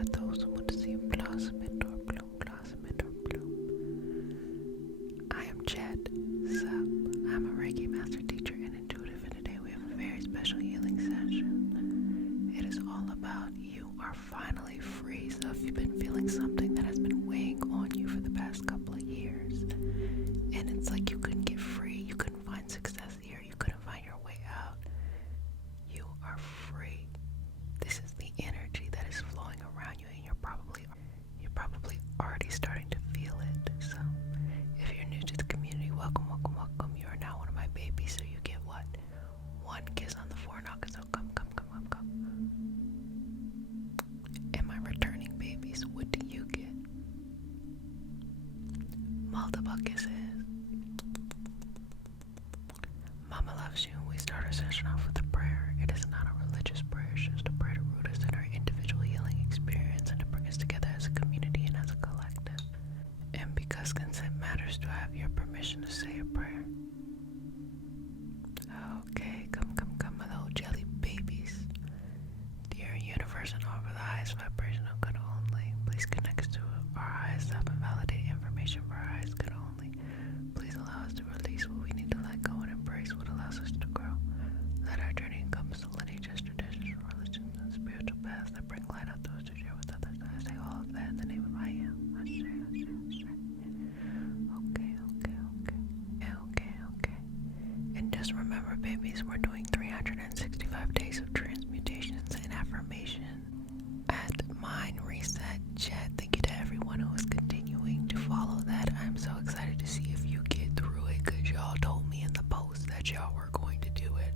for those who want to see blossom it or bloom, blossom it or bloom. I am Chad Sup. I'm a Reiki master teacher and intuitive, and today we have a very special healing session. It is all about you are finally free. So if you've been feeling something that has been weighing on you for the past couple of years, and it's like you couldn't get free, you couldn't find success here, you couldn't find your way out, you are free. This is the energy that is flowing around you, and you're probably already starting to feel it. So if you're new to the community, welcome. You are now one of my babies, so you get what? One kiss on the forehead, so come. And my returning babies, what do you get? Multiple kisses. Mama loves you. We start our session off with a prayer. It is not a religious prayer, it's just a prayer to root us in our individual healing experience and to bring us together as a community and as a collective. And because consent matters, do I have your permission to say a prayer? Okay, come, my little jelly babies. Dear universe and all for the highest vibration of good only, please connect us to our highest self and validate information for our highest good only. Please allow us to release what we need to let go and embrace what allows us to grow. Let our journey encompass the lineages, traditions, religions, and spiritual paths that bring light out those to share with others. I say all of that in the name of I am. Okay. And just remember, babies, we're doing 365 days of transmutations and affirmation at Mind Reset Chat. Thank you to everyone who is continuing to follow that. I'm so excited to see if you get through it, because y'all told me in the post that y'all were going to do it.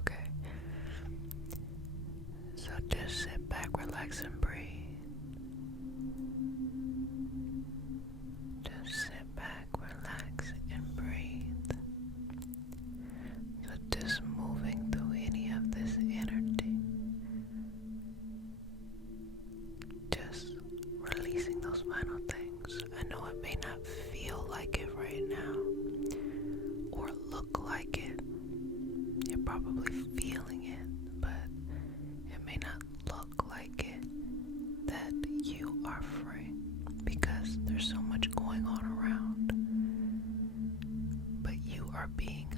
Okay. So just sit back, relax, and breathe. Just sit back, relax, and breathe. So just moving through any of this energy. Just releasing those final things. I know it may not feel like it right now or look like it. You're probably feeling it, but it may not look like it, that you are free, because there's so much going on around. But you are being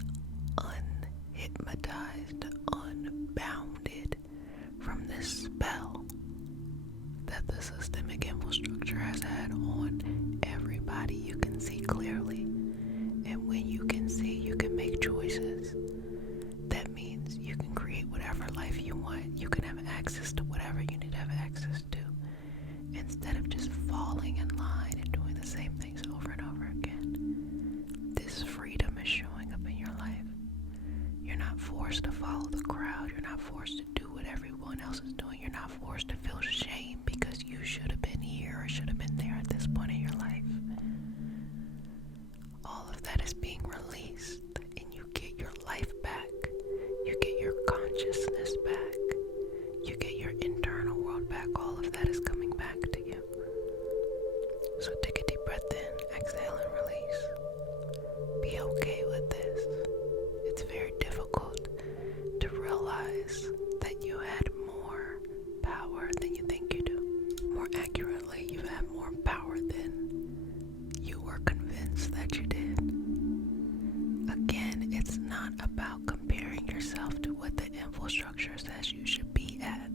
unhypnotized, unbounded from this spell that the systemic infrastructure has had on everybody. You can see clearly, and when you can see, you can make choices. That means you can create whatever life you want. You can have access to whatever you need to have access to, instead of just falling in line and doing the same things over and over again. This freedom is showing up in your life. You're not forced to follow the crowd. You're not forced to do what everyone else is doing. You're not forced to feel shame because you should have been here or should have been there at this point in your life. All of that is being released, and you get your life back. You get your consciousness back. You get your internal world back. All of that is coming back to you. So take a deep breath in, exhale, and release. Be okay with this. It's very difficult to realize that you had more power than you think you do. More accurately, you've had more power than you were convinced that you did. Again, it's not about comparing yourself to what the infrastructure says you should be at.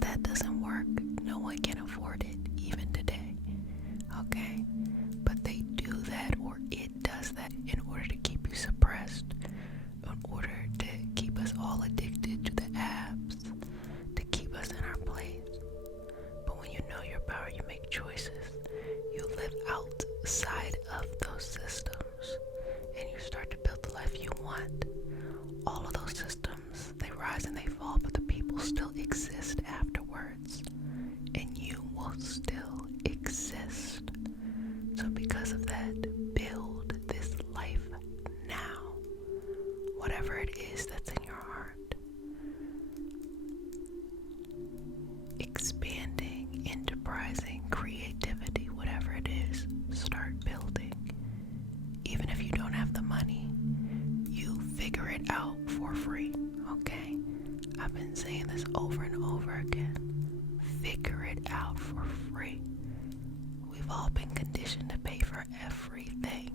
That doesn't work. No one can afford it, even today. Okay? But they do that, or it does that, in order to keep you suppressed, in order to keep us all addicted to the apps, to keep us in our place. But when you know your power, you make choices. You live outside of those systems, and you start to build the life you want. All of those systems, they rise and they fall, but the people still exist afterwards, and you will still exist. So because of that, build this life now. Whatever it is that's in your heart. Expanding, enterprising, creativity, whatever it is, start building. Even if you don't have the money, you figure it out for free, okay? I've been saying this over and over again. figure it out for free. We've all been conditioned to pay for everything.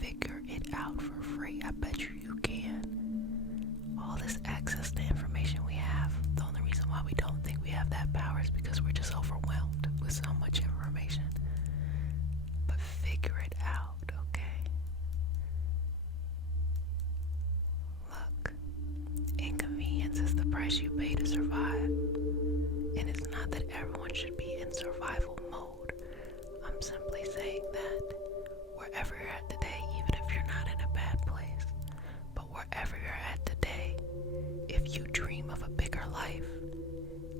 Figure it out for free. I bet you can. All this access to information we have, the only reason why we don't think we have that power is because we're just overwhelmed with so much information. But figure it out, okay? Look, inconvenience is the price you pay to survive. And it's not that everyone should be in survival mode. I'm simply saying that wherever you're at today, even if you're not in a bad place, but wherever you're at today, if you dream of a bigger life,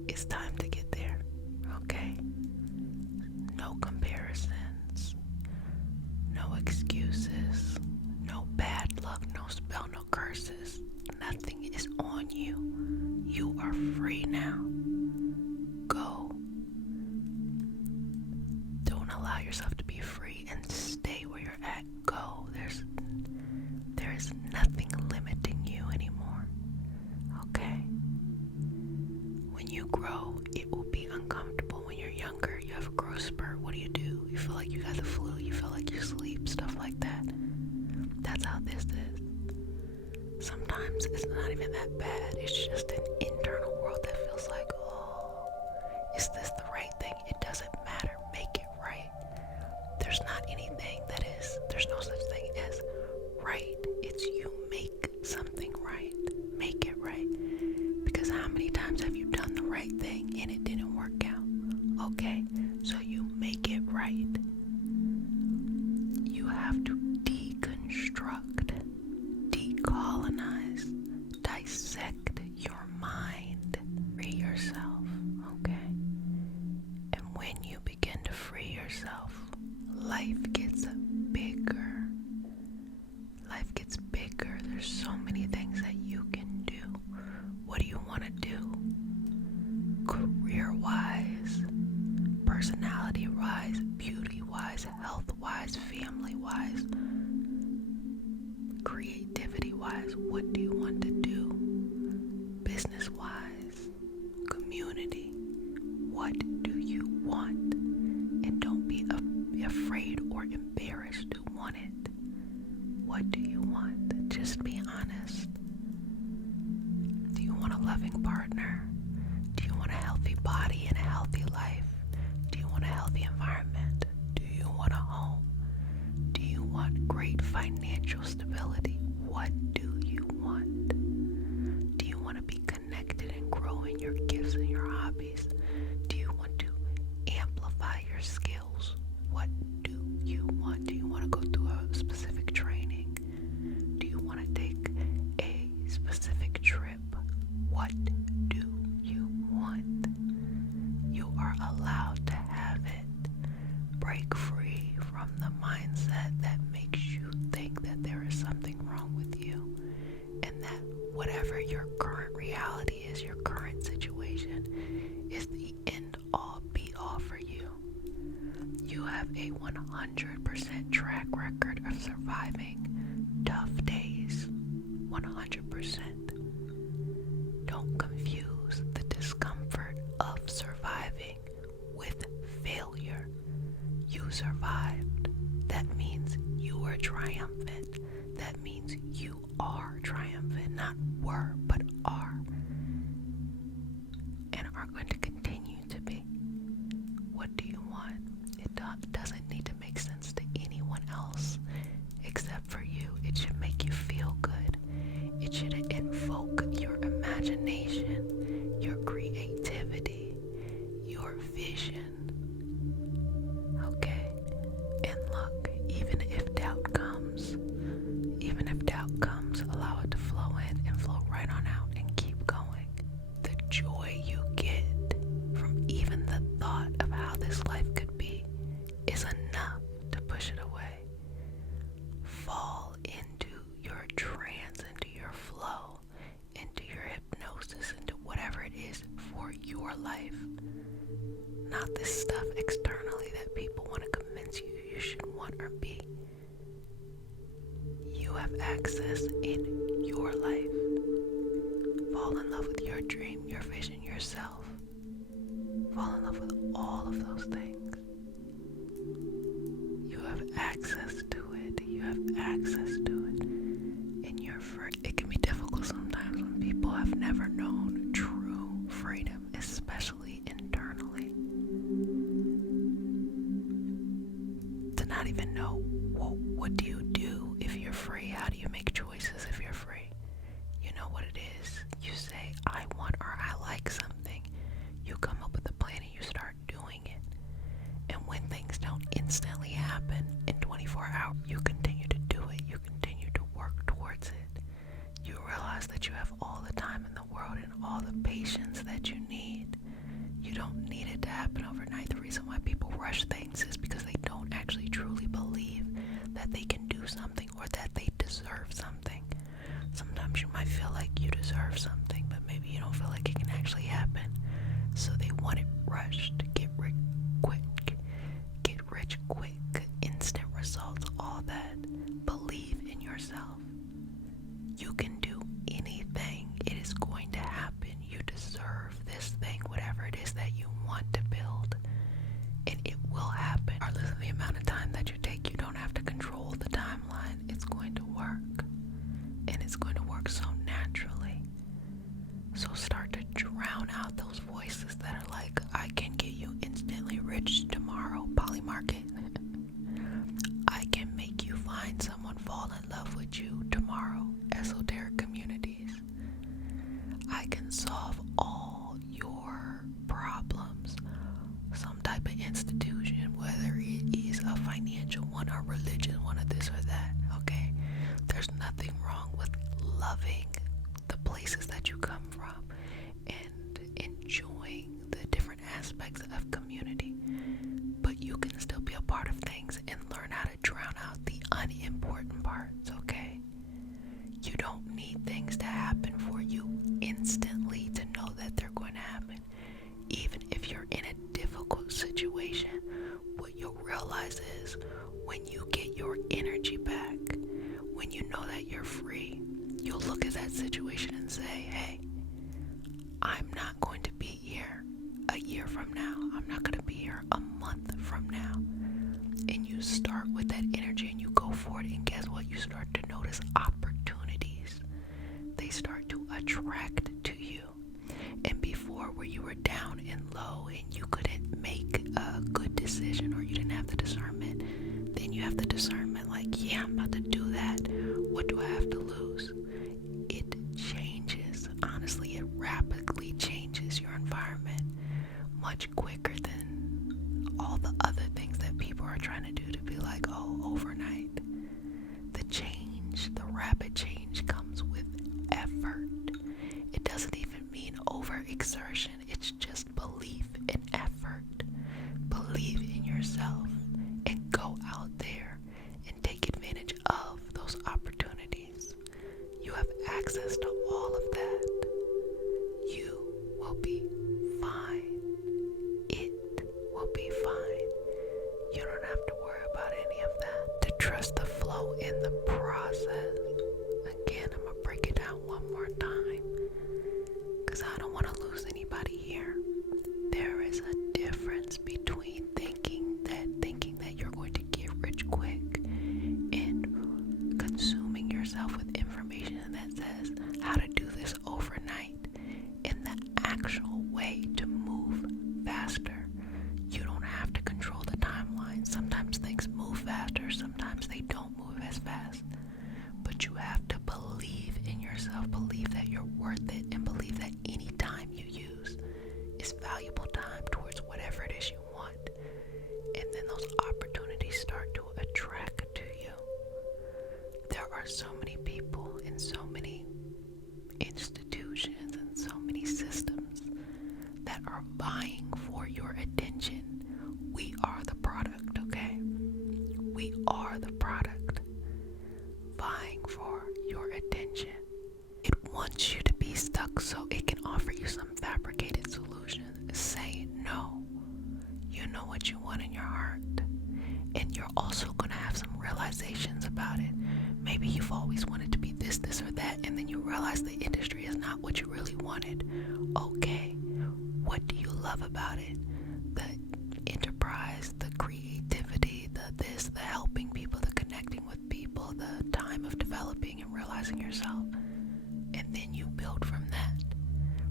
it's time to get there, okay? No comparisons, no excuses, no bad luck, no spell, no curses. Nothing is on you. You are free now. Go. Don't allow yourself to be free and stay where you're at. Go. There is nothing limiting you anymore. Okay? When you grow, it will be uncomfortable. When you're younger, you have a growth spurt. What do? You feel like you got the flu. You feel like you sleep. Stuff like that. That's how this is. Sometimes it's not even that bad. It's just an internal world that feels like, oh, is this the right thing? It doesn't matter. Make it right. There's not anything that is, there's no such thing as right. It's you make something right. Make it right. Because how many times have you done the right thing and it didn't work out? Okay, so you make it right. You have to deconstruct, decolonize, dissect your mind. Free yourself, okay? And when you begin to free yourself, life gets bigger. Life gets bigger. There's so many things that you can do. What do you want to do? Career-wise, personality-wise, beauty-wise, health-wise, family-wise, creativity-wise. What do you want to do? Business-wise, community. What do you want? And don't be afraid or embarrassed to want it. What do you want? Just be honest. Do you want a loving partner? Do you want a healthy body and a healthy life? Do you want a healthy environment? Do you want a home? Do you want great financial stability? What do you want? Do you want to be connected and grow in your gifts and your hobbies? Do you want to amplify your skills? What do you want? Do you want to go through a specific training? Do you want to take a specific trip? What do you want? You are allowed to have it. Break free from the mindset that makes you think that there is something wrong with you, and that whatever your current reality is, your current situation, is the end all be all for you. You have a 100% track record of surviving tough days. 100%. Don't confuse the discomfort of surviving with failure. You survived. That means you are triumphant. That means you are triumphant. Not were, but are. And are going to continue to be. What do you want? It doesn't need to make sense to anyone else except for you. It should make you feel good. It should invoke your imagination, your creativity, your vision. Okay? And look, even if doubt comes, allow it to flow in and flow right on out and keep going. The joy you get from even the thought of how this life could be is enough to push it away. Fall into your trance, into your flow, into your hypnosis, into whatever it is for your life. Not this stuff externally that people want to convince you you should want or be. You have access in your life. Fall in love with your dream, your vision, yourself. Fall in love with all of those things. You have access to it. You have access to it. And you're free. It can be difficult sometimes when people have never known true freedom, especially internally. To not even know, well, what do you do if you're free? How do you make choices if you're free? You know what it is. You say, I want or I like something. You come up with a plan and you start doing it. And when things don't instantly happen in 24 hours, you continue to do it. You continue to work towards it. You realize that you have all the time in the world and all the patience that you need. You don't need it to happen overnight. The reason why people rush things is because they don't actually truly believe that they can do something or that they deserve something. Sometimes you might feel like you deserve something, but maybe you don't feel like it can actually happen. So they want it rushed, get rich quick, instant results, all that. Believe in yourself. You can do anything. It is going to happen. You deserve this thing, whatever it is that you want to build. And it will happen. Regardless of the amount of time that you take, you don't have to control the timeline. It's going to work. And it's going to work so naturally. So start to drown out those voices that are like, I can get you instantly rich tomorrow, Polymarket. I can make you find someone fall in love with you tomorrow, esoteric communities. I can solve all your problems. Some type of institution, whether it is a financial one or religious one or this or that, okay? There's nothing wrong with loving the places that you come from and enjoying the different aspects of community. But you can still be a part of things and learn how to drown out the unimportant parts, okay? You don't need things to happen for you instantly to know that they're going to happen. Even if you're in a difficult situation, what you'll realize is when you get your energy back, when you know that you're free, you'll look at that situation and say, hey, I'm not going to be here a year from now. I'm not going to be here a month from now. And you start with that energy and you go for it. And guess what? You start to notice opportunities. They start to attract to you. And before, where you were down and low and you couldn't make a good decision or you didn't have the discernment, then you have the discernment like, yeah, I'm about to do that. What do I have to lose? It changes. Honestly, it rapidly changes your environment much quicker than all the other things that people are trying to do to be like, oh, overnight. The change, the rapid change comes with effort. It doesn't even mean overexertion. It's just belief and effort. Believe in yourself and go out there and take advantage of those opportunities. You have access to all of that. You will be fine. It will be fine. You don't have to worry about any of that. To trust the flow in the process. Again, I'm going to break it down one more time because I don't want to lose anybody here. There is a difference between thinking that you're going to get rich quick and consuming yourself with information that says how to do this overnight and the actual way to move faster. You don't have to control the timeline. Sometimes things move faster, sometimes they don't move as fast. But you have to believe in yourself, believe that you're worth it, and believe that any time you use is valuable time towards whatever it is you want. And then those opportunities start to attract to you. There are so many people and so many institutions and so many systems that are vying for your attention. We are the product, okay? We are the product vying for your attention. It wants you to be stuck so it can offer you some fabricated solution. Say no. You know what you want in your heart. And you're also going to have some realizations about it. Maybe you've always wanted to be this or that, and then you realize the industry is not what you really wanted. Okay, what do you love about it. The enterprise, the creativity, the helping people, the connecting with people, the time of developing and realizing yourself. And then you build from that,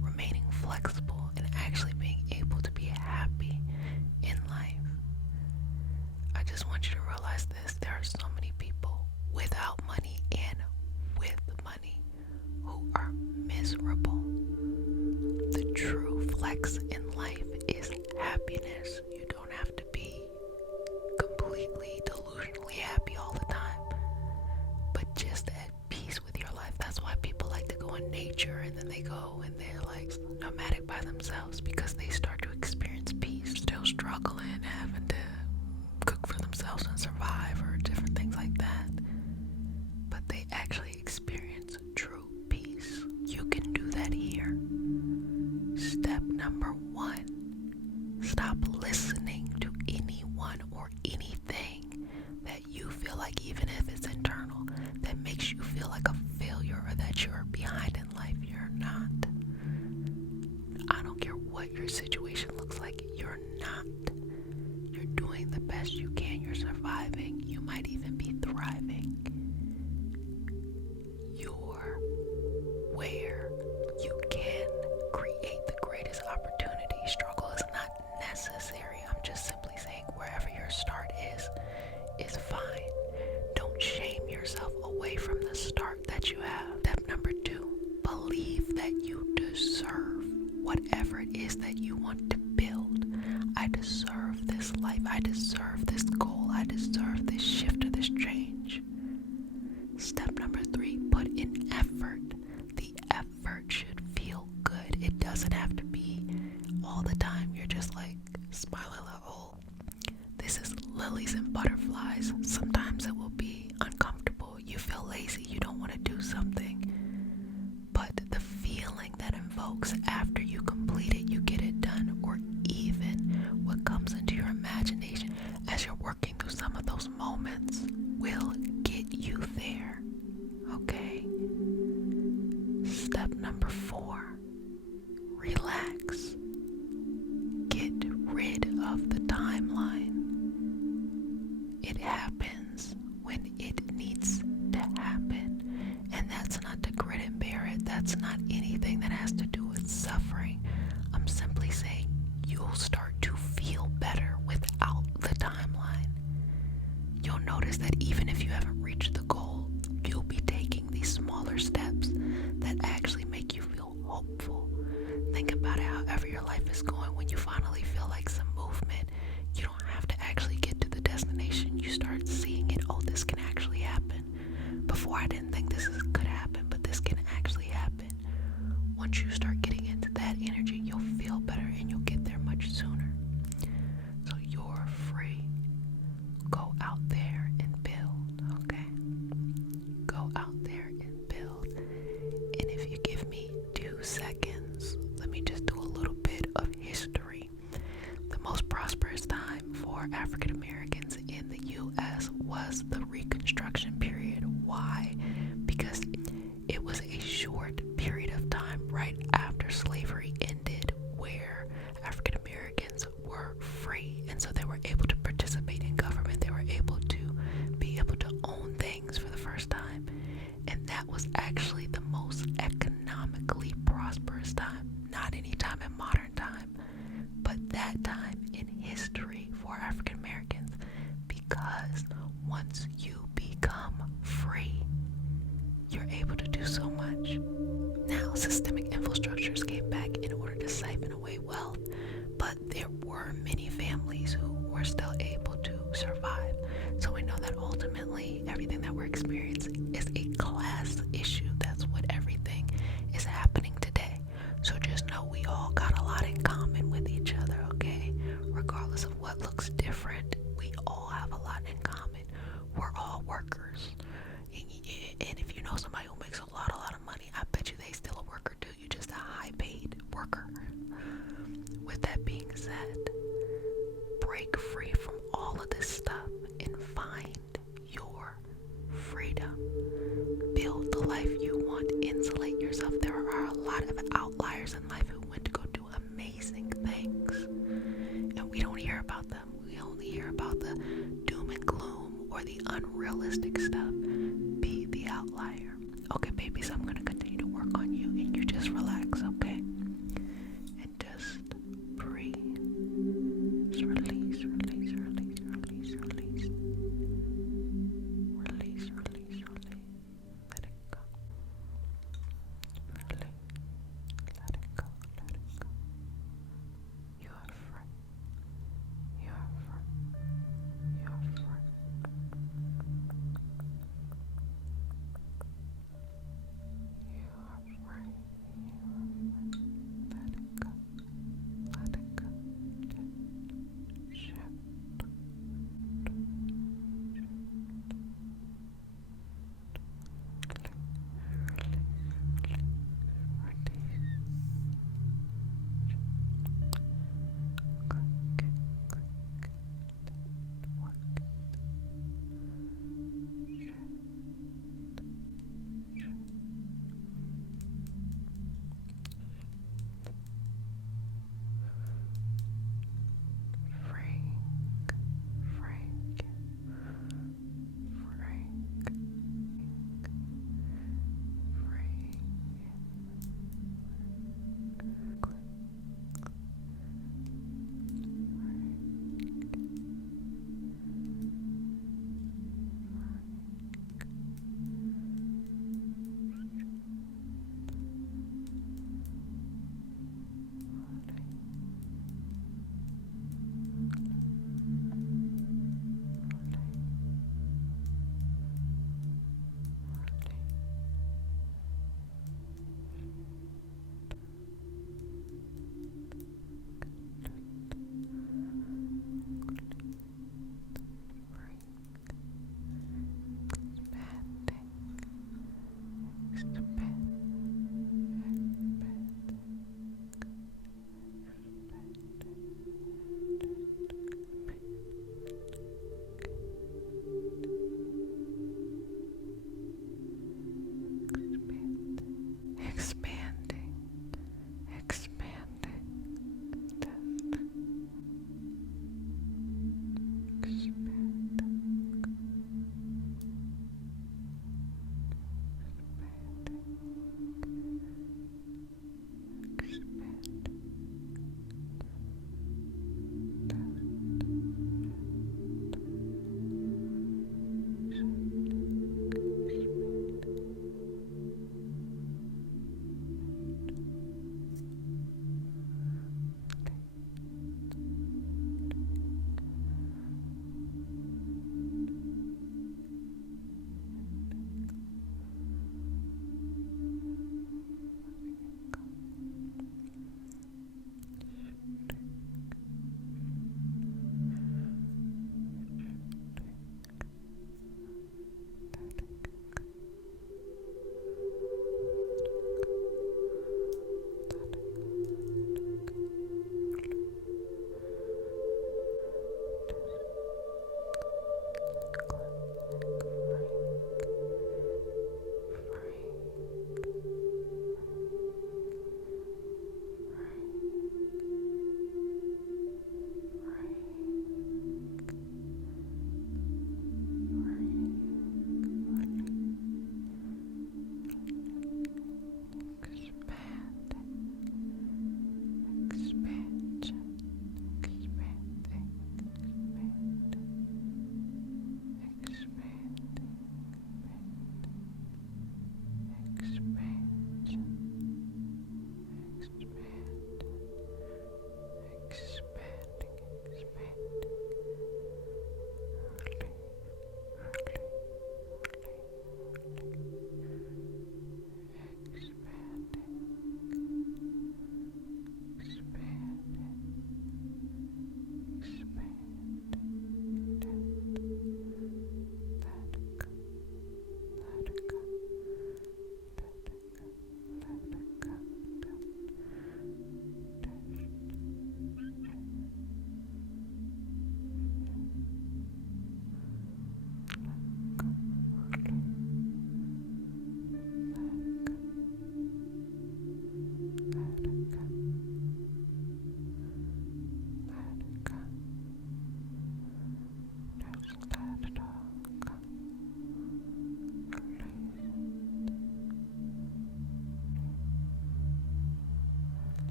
remaining flexible and actually being able to be happy in life. I just want you to realize this. There are so many people without money and with money who are miserable. The true flex in life is happiness. You don't have to be completely delusionally happy all the time, but just at peace with your life. That's why people like to go in nature, and then they go and they're like nomadic by themselves, because they start to experience peace, still struggling, having to cook for themselves and survive, or different things like that, but they actually experience true peace. You can do that here. Step number 1, stop listening to anyone or anything that you feel like, even if it's internal, that makes you feel like a failure or that you're behind in life. You're not. I don't care what your situation looks like, you're not. You're doing the best you can. You're surviving. You might even be thriving. You're where you can create the greatest opportunity. Struggle is not necessary. I'm just simply saying wherever your start is fine. Don't shame yourself away from the start that you have. Step number 2, believe that you deserve whatever it is that you want to build. I deserve this life. I deserve this goal. I deserve this shift or this change. Step number 3, put in effort. The effort should feel good. It doesn't have to be all the time. You're just like smiling like, oh, this is lilies and butterflies. Sometimes it will be uncomfortable. You feel lazy. You don't want to do something. But the feeling that invokes after you complete it, you get it done, or even what comes into your imagination as you're working through some of those moments will get you there. Okay? Step number 4, relax. Get rid of the timeline. It happens when it needs to happen. And that's not to grit and bear it. That's not anything that has to do with suffering. I'm simply saying you'll start to feel better without the timeline. You'll notice that even if you haven't reached the goal, you'll be taking these smaller steps that actually make you feel hopeful. Think about it, however your life is going, when you finally feel like some movement, you don't have to actually get to the destination. You start seeing it. Oh, this can actually happen. Before, I didn't think this could happen, but this can actually happen. Once you start getting into that energy, you'll feel better and you'll get there much sooner. So you're free. Go out there and build, okay? Go out there and build. And if you give me 2 seconds, let me just do a little bit of history. The most prosperous time for African Americans in the U.S. was the Reconstruction period. Why? Because it was a short period of time right after slavery ended where African Americans were free, and so they were able to participate in government. They were able to be able to own things for the first time, and that was actually the most economically prosperous time. Not any time in modern time, but that time in history for African Americans, because once you become free, you're able to do so much. Now, systemic infrastructures came back in order to siphon away wealth, but there were many families who were still able to survive. So we know that ultimately everything that we're experiencing is a class issue. That's what everything is happening today. So just know we all got a lot in common with each other, okay? Regardless of what looks different, we all have a lot in common. We're all workers. And if you know somebody who makes a lot of money, I bet you they still a worker too. You're just a high paid worker. With that being said, break free from all of this stuff and find your freedom. Build the life you want. Insulate yourself. There are a lot of outliers in life who went to go do amazing things. And we don't hear about them. We only hear about the doom and gloom or the unrealistic stuff. Be the outlier. Okay, babies, I'm going to continue to work on you, and you just relax, okay? And just breathe. Just release, release, release, release, release. Release, release, release. Let it go. Release. Let it go. Let it go. You are free. You are free. You are free. You are free. You are free.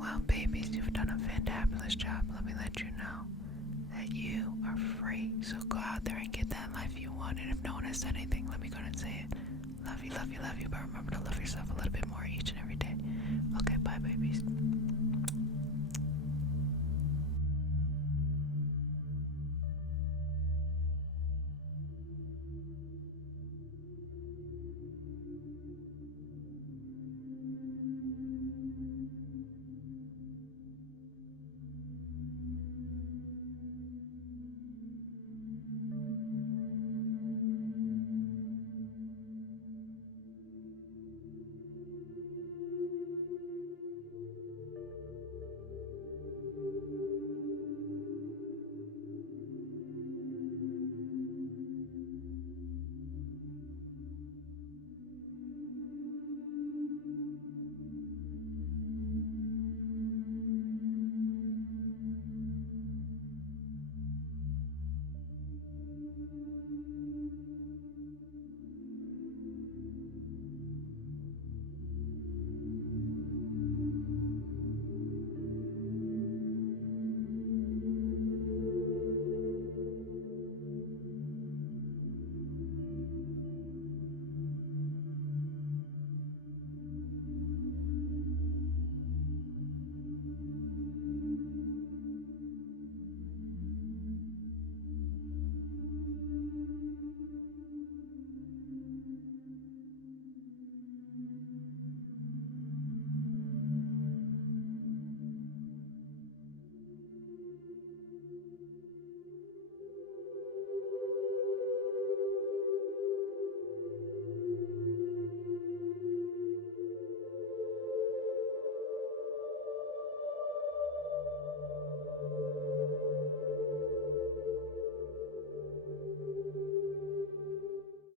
Well, babies, you've done a fantabulous job. Let me let you know that you are free. So go out there and get that life you want. And if no one has said anything, let me go ahead and say it. Love you, love you, love you. But remember to love yourself a little bit more